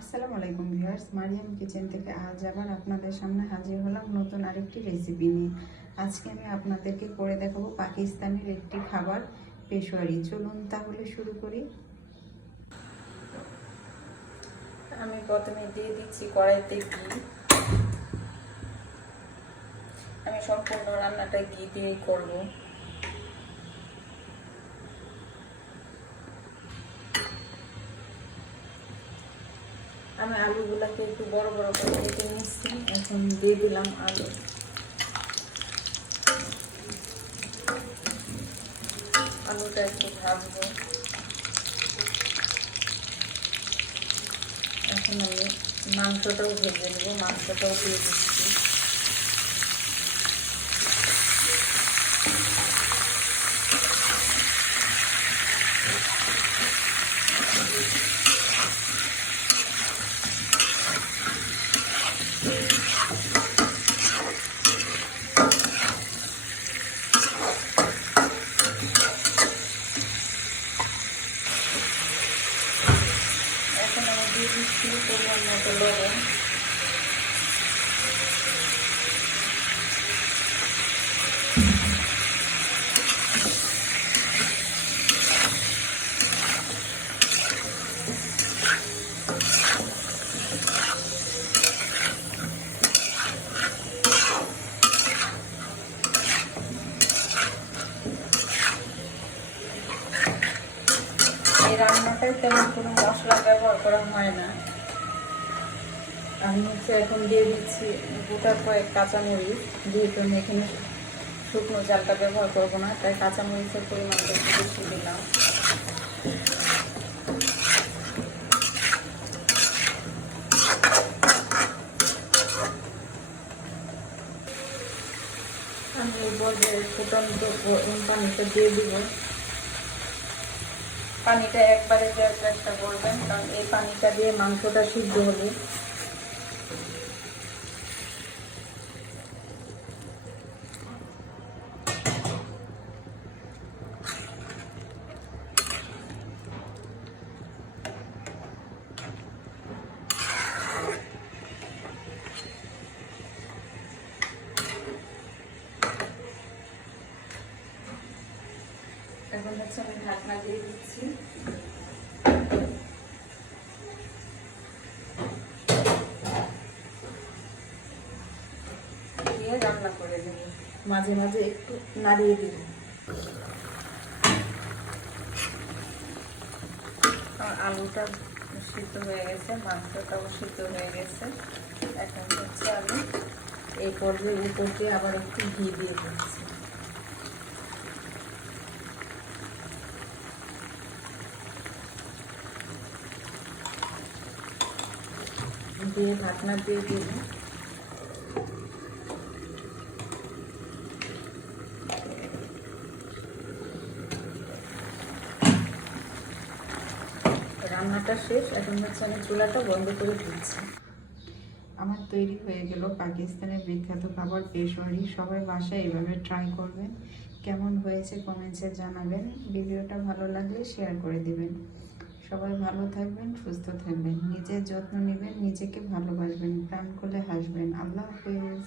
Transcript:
আসসালামু আলাইকুম viewers, Mariam kitchen থেকে আজ আবার আপনাদের সামনে হাজির হলাম নতুন আরেকটি রেসিপি নিয়ে। আজকে আমি আপনাদেরকে করে দেখাবো পাকিস্তানের একটি খাবার, পেশোয়ারি। চলুন তাহলে শুরু করি। আমি প্রথমে দিয়ে দিচ্ছি কড়াইতে ঘি। আমি সম্পূর্ণ রান্নাটা ঘি দিয়েই করব। আমি আলুগুলোকে একটু বড় বড় করে কেটে নিচ্ছি। এখন দিয়ে দিলাম আলু। আলুটা একটু ভাজবো। এখন আমি মাংসটাও ভেজে নেব। মাংসটাও দিয়ে দিচ্ছি। এখন আমি দিয়ে দিচ্ছি পরিমাণ মতো লবণ। এই রান্নাটায় তেমন কোনো মশলা ব্যবহার করা হয় না। আমি এখন দিয়ে দিচ্ছি গোটা কয়েক কাঁচামরিচ। যেহেতু আমি এখানে শুকনো ঝালটা ব্যবহার করবো না, তাই কাঁচামরিচের পরিমাণটা একটু বেশি দিলাম। আমি এই পর্যায়ে ফুটন্ত পানিটা দিয়ে দিব। পানিটা একবারে দেওয়ার চেষ্টা করবেন, কারণ এই পানিটা দিয়ে মাংসটা সিদ্ধ হবে। এখন হচ্ছে আমি ঢাকনা দিয়ে দিচ্ছি। দিয়ে রান্না করে দেব। মাঝে মাঝে একটু নাড়িয়ে দিব। আলুটা সিদ্ধ হয়ে গেছে, মাংসটাও সিদ্ধ হয়ে গেছে। এখন হচ্ছে আমি এই পর্যায়ে উপর দিয়ে আবার একটু ঘি দিয়ে দিচ্ছি। দিয়ে ঢাকনা দিয়ে দিব। রান্নাটা শেষ। এখন হচ্ছে আমি চুলাটা বন্ধ করে দিচ্ছি। আমার তৈরি হয়ে গেল পাকিস্তানের বিখ্যাত খাবার পেশোয়ারি। সবাই বাসায় এইভাবে ট্রাই করবেন। কেমন হয়েছে কমেন্টসে জানাবেন। ভিডিওটা ভালো লাগলে শেয়ার করে দিবেন। সবাই ভালো থাকবেন, সুস্থ থাকবেন, নিজের যত্ন নেবেন, নিজেকে ভালোবাসবেন, প্রাণ খুলে হাসবেন। আল্লাহ হাফেজ।